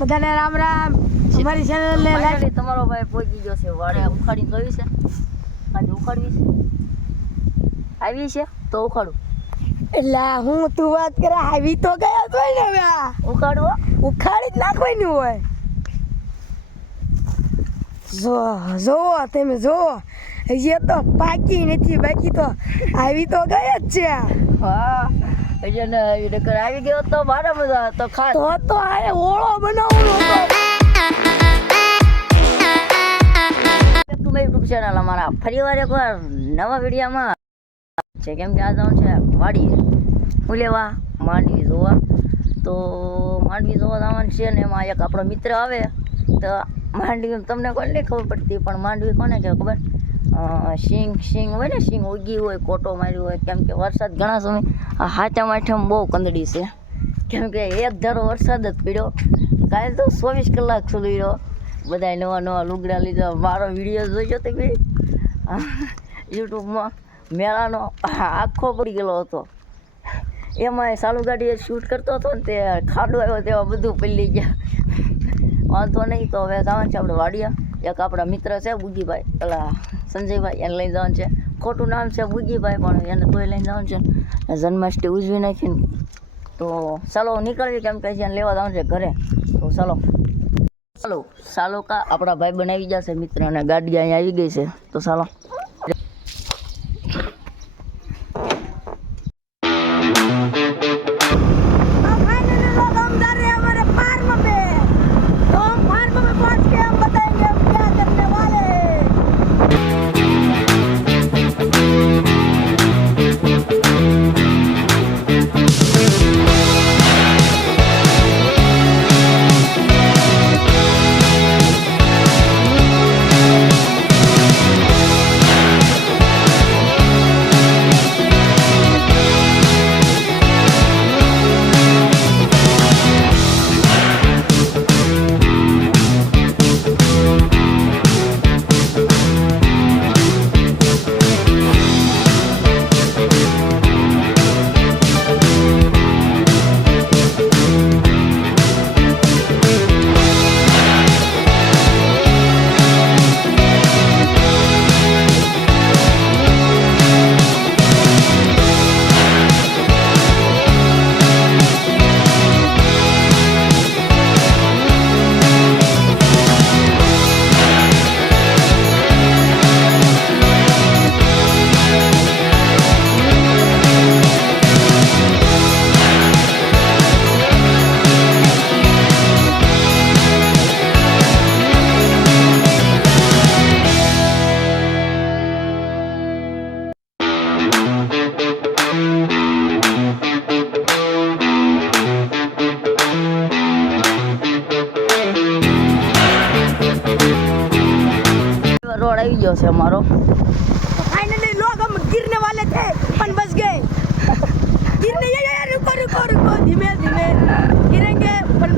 બધાને રામ રામ. અમારી ચેનલ ને લાઈક તમારો ભાઈ પહોંચી ગયો છે વાડે ઉખાડી ગયું છે? આજે ઉખાડવી છે? આવી છે? તો ઉખાડું. એટલે હું તું વાત કરે આવી તો ગયા હોય ને હવે. ઉખાડવો ઉખાડી જ નાખવાની હોય. જો જો તમે જો. એ તો પાકી નથી બાકી તો આવી તો ગયા જ છે. હા. એટલે એ આવી ગયો તો મારા મજા તો ખાસ તો તો આ ઓળો બનાવવાનો હતો. મેં યુટ્યુબ ચેનલ અમારા ફરી વાર એકવાર નવા વિડીયોમાં. છે કેમ કે આ જવાનું છે વાડીએ. હું લેવા? માંડવી જોવા. તો માંડવી જોવા જવાનું છે ને એમાં એક આપણો મિત્ર આવે. તો માંડવી તમને કોઈ નહીં ખબર પડતી પણ માંડવી કોને કે ખબર? સિંગ સિંગ હોય ને સિંગ ઉગી હોય, કોટો માર્યો હોય, કેમ કે વરસાદ ઘણા સમય આ હાચા માઠમ બહુ કંદડી છે. કેમ કે એક ધારો વરસાદ જ પડ્યો. કાલે તો ચોવીસ કલાક સુધી રહ્યો. બધાય નવા નવા લુગડા લીધા. મારો વીડિયો જોઈજો તો ભાઈ યુટ્યુબમાં મેળાનો આખો પડી ગયેલો હતો. એમાં સાલુ ગાડીએ શૂટ કરતો હતો ને તે ખાડો આવ્યો તેવા બધું પડી ગયા. વાંધો નહીં તો હવે જવાનું છે આપણે વાડિયા એક આપણા મિત્ર છે બુગીભાઈ પેલા સંજયભાઈ એને લઈને જવાનું છે. ખોટું નામ છે બુગીભાઈ પણ એને તોય લઈને જવાનું છે. જન્માષ્ટમી ઉજવી નાખીને તો ચાલો નીકળવી કેમ કે છે એને લેવા જવાનું છે ઘરે. તો ચાલો ચાલો સાલો કા આપણા ભાઈ બનાવી જશે મિત્ર અને ગાડી અહીંયા આવી ગઈ છે. તો ચાલો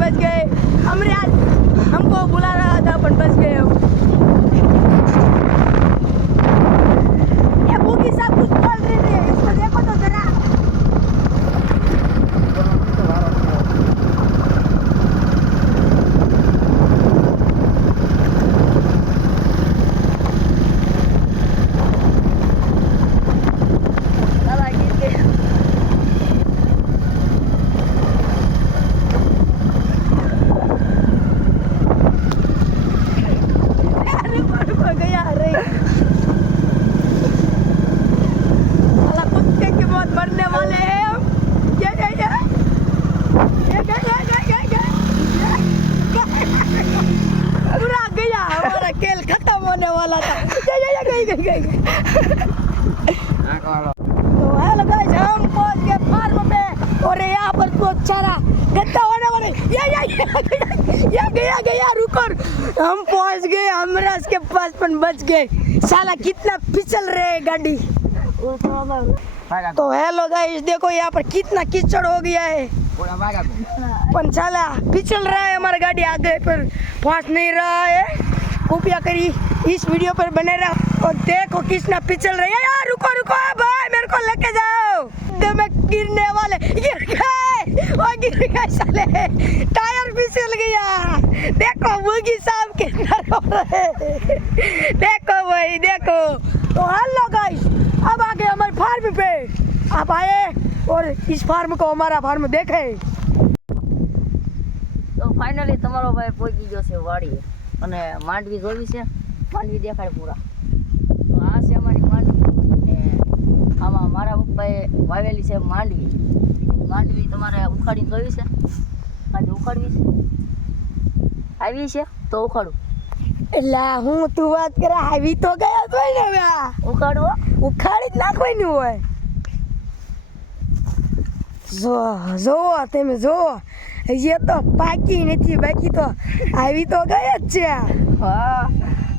बच गए हमने आज हमको बुला रहा था पर बच गए ये ये ये ये गया गया, रुको। हम पहुँच गए हमराज के पास पर बच गए। साला कितना फिसल रहे हैं गाड़ी। तो हेलो गाइस देखो यहाँ पर कितना कीचड़ हो गया है। साला फिसल रहा है हमारा गाड़ी आगे पर। पहुँच नहीं रहा है। कृपया करी इस वीडियो पर बने रहो और देखो कितना फिसल रहा है। यार रुको रुको, भाई, मेरे को लेके जाओ। तो मैं गिरने वाले। गए वो गिर गए साले टायर फिसल गया देखो मुर्गी साहब कितना रो रहे हैं। देखो भाई देखो तो हेलो गाइस अब आ गए हमारे फार्म पे आप आए और इस फार्म को हमारा फार्म देखे તો ફાઇનલી તમારો ભાઈ પહોંચી ગયો છે વાડીએ અને માંડવી જોવી છે માંડવી દેખાડ પૂરા તો આ છે અમારી માંડવી અને આમાં મારા પપ્પાએ વાવેલી છે માંડવી માંડવી તમારે ઉખાડી જોવી છે? આજે ઉખાડવી છે? આવી છે? તો ઉખાડું. એટલે હું તું વાત કરે આવી તો ગયા તો ને હવે. ઉખાડવો ઉખાડી જ નાખવાની હોય. જો જો તમે જો. હજી તો પાકી નથી બાકી તો આવી તો ગયા જ છે. હા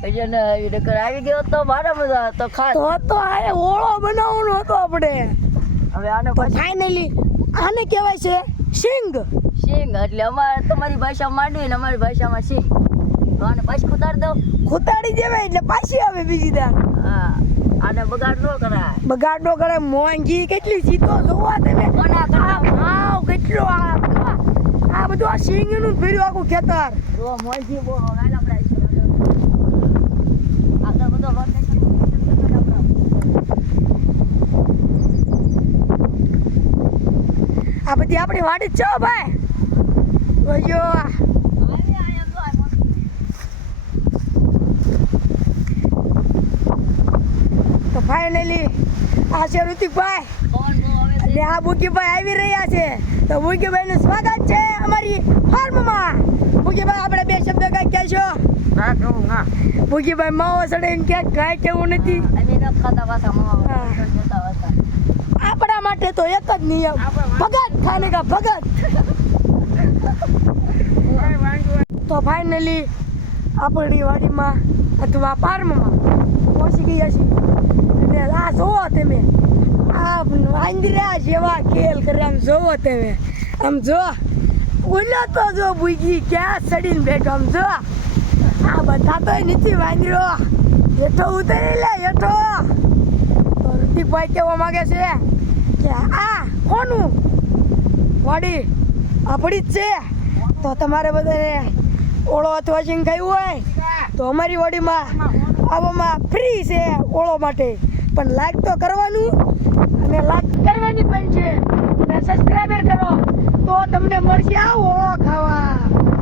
એટલે નકર આવી ગયો તો મારા મજા તો ખાસ. તો તો આ ઓળો બનાવવાનો હતો આપણે. હવે આને ફાઇનલી આને કહેવાય છે સિંગ સિંગ એટલે અમારે તમારી ભાષા માંડવી ને અમારી ભાષામાં સિંગ તો આને પાછી ખુતાડી દો ખુતાડી દેવાય એટલે પાછી આવે બીજી દાર હા આને બગાડ ન કરાય. નો કરે મોંઘી કેટલી સીતો જોવા તમે. કોના આ કરતા ભાવ કેટલો આ આ બધું આ સિંગનું ભર્યું આખું ખેતર. જો મોંઘી બહુ હાલ આપણે આગળ બધો rotation આ બધી આપણી વાડી જ છો ભાઈ? જોજો તો આ તો ફાઇનલી આ છે ઋતિકભાઈ. અને આ બુકીભાઈ આવી રહ્યા છે. તો બુકીભાઈનું સ્વાગત છે અમારી ફાર્મમાં. બુકીભાઈ આપણે બે શબ્દ કઈ કહેશો? ના કહું ના બુકીભાઈ માવો સડે ક્યાંક કાંઈ કેવું નથી અમે ન ખાતા પાછા માવા હા. જોતા પાછા આપણા માટે તો એક જ નિયમ. ભગત ખાને કા ભગત? તો ફાઇનલી આપણી વાડીમાં અથવા ફાર્મમાં પહોંચી ગયા છીએ. અને આ જોવો તમે. આ વાંદરા જેવા ખેલ કરે આમ જોવો તમે. આમ જો ઓલો તો જો ભૂગી ક્યાં સડીને બેઠો આમ જો. આ બધા તો નથી વાંદરો. હેઠો ઉતરી લે, હેઠો. ઋતિકભાઈ કેવા માગે છે કે આ, કોનું? વાડી, આપણી જ છે. તો તમારે બધાને ઓળો અથવા સિંગ ખાવું હોય, તો અમારી વાડીમાં આવામાં ફ્રી છે ઓળો માટે. પણ લાઈક તો કરવાનું, અને લાઈક કરવાની પણ છે. અને સબસ્ક્રાઈબર કરો, તો તમને મળશે આવો ખાવા.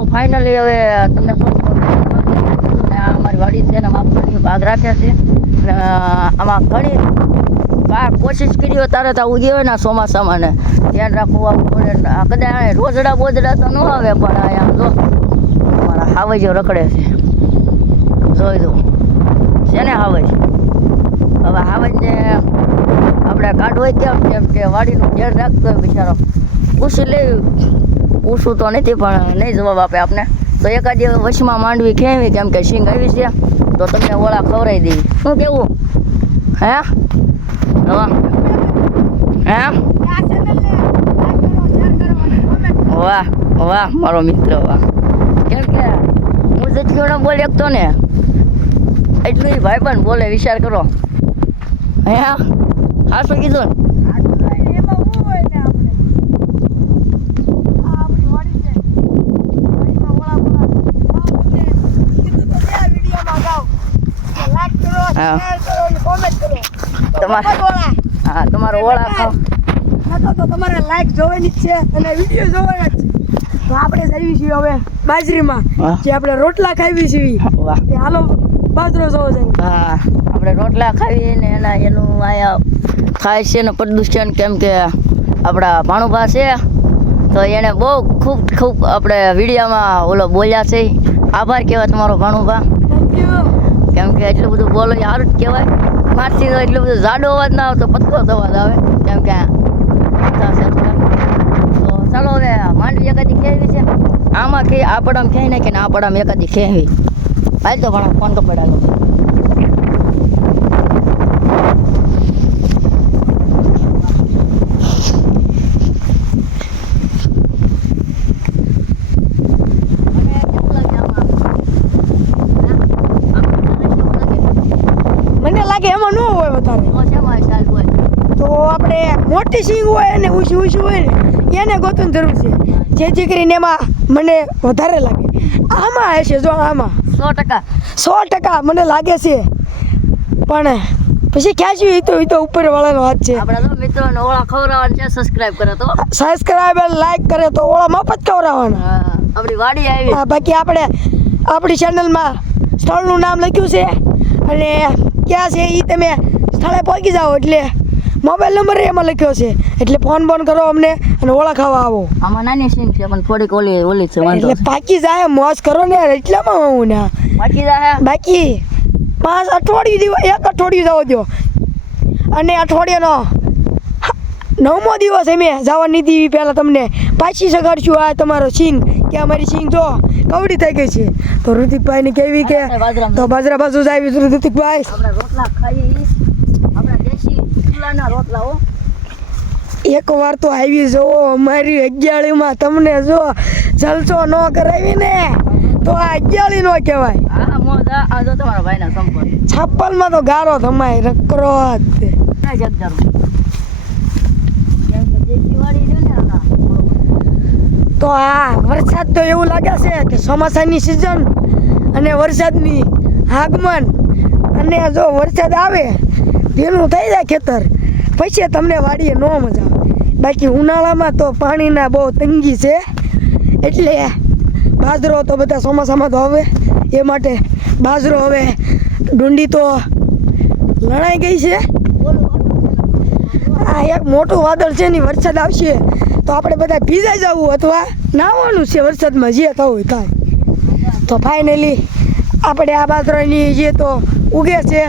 તો ફાઇનલી હવે તમને? અમારી વાડી છે ને ઘણી ભાગ રાખ્યા છે. અને આમાં ઘણી બા કોશિશ કરી હોય તારે તો ઉગી હોય ને ચોમાસામાં ધ્યાન રાખવું આવું કદાચ રોજડા બોજડા તો ન આવે, પણ આમ જો, અમારા હાવજો રખડે છે. જોઈ દઉં છે ને હાવજ? હવે હાવજને આપણે કાઢવો કેમ કેમ કે વાડીનું ધ્યાન રાખતો હોય બિચારો. પૂછી લેવું પૂછવું તો નથી, પણ નહીં જવાબ આપે આપને. તો એકાદ વચમાં માંડવી ખેવી કેમ કે સિંગ આવી છે, તો તમને ઓળા ખવડાવી દેવી શું કેવું? હે? હવા? હે? વાહ વાહ, મારો મિત્ર, વાહ. કેમ કે હું જેટલું ન બોલે શકતો ને એટલું ભાઈ પણ બોલે, વિચાર કરો. હે? હા શું કીધું ને આટલું જોઈને એમાં શું હોય ને આપણે આ આપણી વાડી છે વાડીમાં ઓળા બોળા આ તમને કીધું તો છે આ વિડીયોમાં ગાવ કે લાઈક કરો હા. તમારે- તમારો ઓળા. તો તમારે લાઈક જોવાની જ છે અને વીડિયો જોવાના જ છે. તો આપણે જઈએ છીએ હવે બાજરીમાં જે આપણે રોટલા ખાવી છીએ. તે હાલો બાજરો જોવો છે. હા આપણે રોટલા ખાવી ને એના એનું આયા થાય છે ને પ્રદૂષણ કેમ કે આપણા ભાણુભા છે. તો એને બહુ ખૂબ ખૂબ આપણે વિડીયોમાં ઓલો બોલ્યા છે. આભાર કહેવાય તમારો ભાણુભા. થેન્ક યુ કેમ કે એટલું બધું બોલો સારું જ કહેવાય. તો એટલું બધું જાડો અવાજ ના આવતો, પતલો જ અવાજ આવે. કેમ કે તો ચાલો હવે માંડવી એકાદી ખેવી છે? આમાં કે આ પડામ નહીં ને આ પડામ એકાદી ખેવી હાલ તો પણ ફોન તો પડાવ્યો મને લાગે એમાં ન હોય વધારે તો આપણે મોટી સિંગ હોય અને ઊંચી ઊંચી હોય ને એને ગોતવાની જરૂર છે. જેથી કરીને એમાં મને વધારે લાગે. આમાં હશે જો આમાં. સો ટકા. સો ટકા મને લાગે છે. પણ પછી ખેંચ્યું એ તો એ તો ઉપરવાળાનો હાથ છે. મિત્રોને ઓળા ખવડાવવાનું છે સબસ્ક્રાઇબ કરે તો. સબસ્ક્રાઈબ લાઈક કરે તો ઓળા મફત ખવડાવવાના. આપણી વાડી આવી. હા, બાકી આપણે આપણી ચેનલમાં સ્થળનું નામ લખ્યું છે. અને ક્યાં છે એ તમે સ્થળે પહોંચી જાઓ એટલે મોબાઈલ નંબર એમાં લખ્યો છે. એટલે ફોન બોન કરો અમને અને ઓળખાવા આવો. આમાં નાની સિંગ છે પણ થોડીક ઓલી ઓલી છે એટલે પાકી જાય મોજ કરો ને એટલામાં હું ને. બાકી જાય બાકી પાંચ અઠવાડિયું દિવસ એક અઠવાડિયું જવા દો અને અઠવાડિયાનો નવમો દિવસ અમે જવા નીતિ પહેલાં તમને પાછી સગાડશું આ તમારો સિંગ કે અમારી સિંગ જો કવડી થઈ ગઈ છે. તો ઋતિકભાઈને કેવી કે. તો બાજરા બાજુ જ આવી ઋતિકભાઈ. રોટલા ખાઈ રોટલા હો. એક વાર તો આવી જુઓ અમારી અગિયાળીમાં તમને જો જલસો ન કરાવી ને તો આ અગિયાળી નો કહેવાય. આ માં તો ગારો થમાય રકરો તો આ વરસાદ તો એવું લાગે છે કે ચોમાસાની સિઝન અને વરસાદની આગમન. અને જો વરસાદ આવે ભીનું થઈ જાય ખેતર. પછી તમને વાડીએ ન મજા આવે. બાકી ઉનાળામાં તો પાણીના બહુ તંગી છે. એટલે બાજરો તો બધા ચોમાસામાં તો હવે એ માટે બાજરો હવે ડુંડી તો લણાઈ ગઈ છે. આ એક મોટું વાદળ છે ને વરસાદ આવશે તો આપણે બધા ભીજાઈ જવું અથવા નાવાનું છે વરસાદમાં, જે થવું હોય થાય. તો ફાઇનલી આપણે આ બાજરોની જે તો ઉગે છે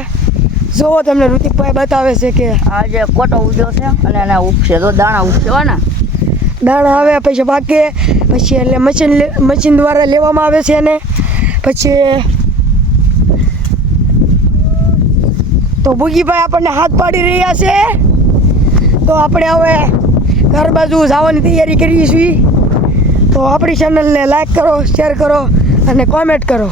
જોવો તમને ઋતિકભાઈ બતાવે છે કે આ જે કોટો ઉગ્યો છે અને એના ઉપસે તો દાણા ઉગશે ને દાણા આવે પછી પાકે પછી એટલે મશીન મશીન દ્વારા લેવામાં આવે છે અને પછી તો ભૂગીભાઈ આપણને હાથ પાડી રહ્યા છે. તો આપણે હવે ઘર બાજુ જવાની તૈયારી કરીએ છીએ. તો આપણી ચેનલને લાઈક કરો શેર કરો અને કોમેન્ટ કરો.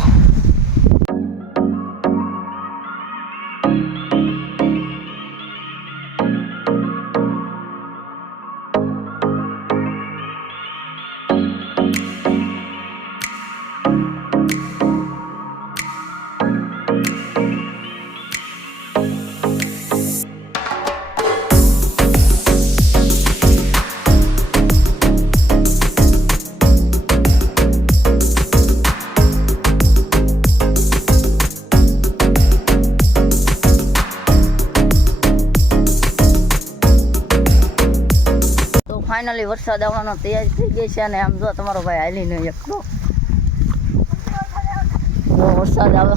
ફાઇનલી વરસાદ આવવાનો તૈયારી થઈ ગઈ છે અને આમ જો તમારો ભાઈ હાલીને એક તો જો વરસાદ આવે.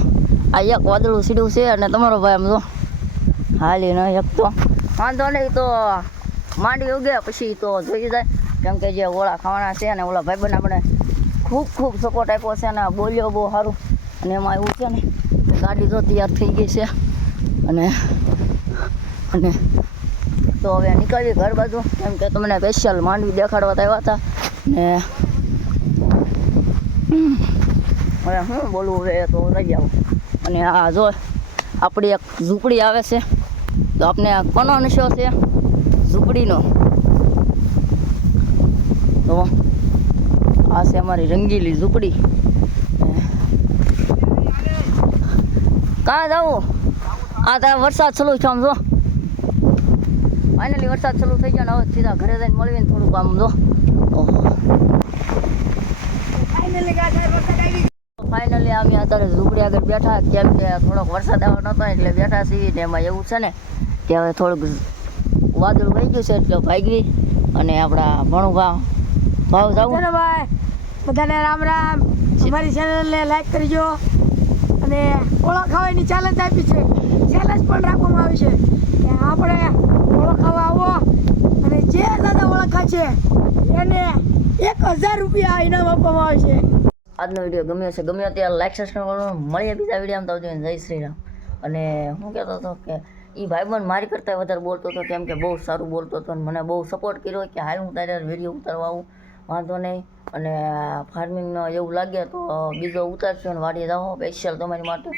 આ એક વાદળું સીડું છે અને તમારો ભાઈ આમ જો હાલીને એક તો વાંધો નહીં તો માંડી ઉગે, પછી તો જોઈ જાય. કેમ કે જે ઓળા ખાવાના છે અને ઓલા ભાઈબંધ આપણે ખૂબ ખૂબ સપોર્ટ આપ્યો છે અને બોલ્યો બહુ સારું. અને એમાં એવું છે ને, ગાડી તો તૈયાર થઈ ગઈ છે. અને અને તો હવે નીકળીએ ઘર બાજુ. કેમ કે તમને સ્પેશિયલ માંડવી દેખાડવા આવ્યા હતા. ને હવે હું બોલવું હવે તો રહી આવું. અને આ જો આપણી એક ઝૂંપડી આવે છે. તો આપણે કોનો નશો છે? ઝૂંપડીનો. તો આ છે અમારી રંગીલી ઝૂંપડી. કાં જવું? આ તારા વરસાદ ચાલુ છે આમ જો. ફાઇનલી વરસાદ ચાલુ થઈ ગયો ને હવે સીધા ઘરે જઈને મળીને થોડુંક આમ દો ફાઇનલી અમે અત્યારે ઝૂંપડી આગળ બેઠા. કેમ કે થોડોક વરસાદ આવ્યો નહોતો એટલે બેઠા છીએ ને એમાં એવું છે ને કે હવે થોડુંક વાદળ વહી ગયું છે એટલે ભાગવી અને આપણા ભણુભા ભાવ જાવું. બધાને રામ રામ. અમારી ચેનલને લાઈક કરજો અને ઓળખાવાની ચેલેન્જ આપી છે. ચેલેન્જ પણ રાખવામાં આવી છે. કે આપણે ઓળખ ખાવા આવો. અને જે દાદા ઓળખા છે, એને એક હજાર રૂપિયા ઇનામ આપવામાં આવશે આજનો વીડિયો ગમ્યો છે, ગમ્યો ત્યારે લાઈક સબસ્ક્રાઈબ કરવાનું. મળીએ બીજા વિડીયોમાં. તો જય શ્રી રામ. અને હું કહેતો હતો કે એ ભાઈબંધ મારી કરતાં વધારે બોલતો હતો, કેમ કે બહુ સારું બોલતો હતો અને મને બહુ સપોર્ટ કર્યો કે હાલ હું તારે વીડિયો ઉતારવા આવું. વાંધો નહીં. અને ફાર્મિંગનો એવું લાગે તો બીજો ઉતારશું અને વાડીએ જાઓ. સ્પેશિયલ તમારી માટે.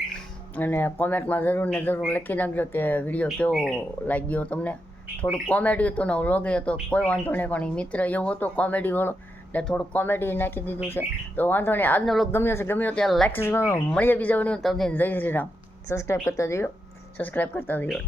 અને કોમેન્ટમાં જરૂર ને જરૂર લખી નાખજો કે વીડિયો કેવો લાગ્યો તમને. થોડુંક કોમેડી હતું ને વ્લોગ હતો કોઈ વાંધો નહીં, પણ મિત્ર એવો હતો કોમેડી વાળો, એટલે થોડુંક કોમેડી નાખી દીધું છે. તો વાંધો નહીં, આજનો વ્લોગ ગમ્યો છે, ગમ્યો ત્યારે લાઈક સબસ્ક્રાઈબ મળીએ બીજા વીડિયો તમને જય શ્રી રામ. સબસ્ક્રાઈબ કરતા જઈઓ સબસ્ક્રાઈબ કરતા જઈઓ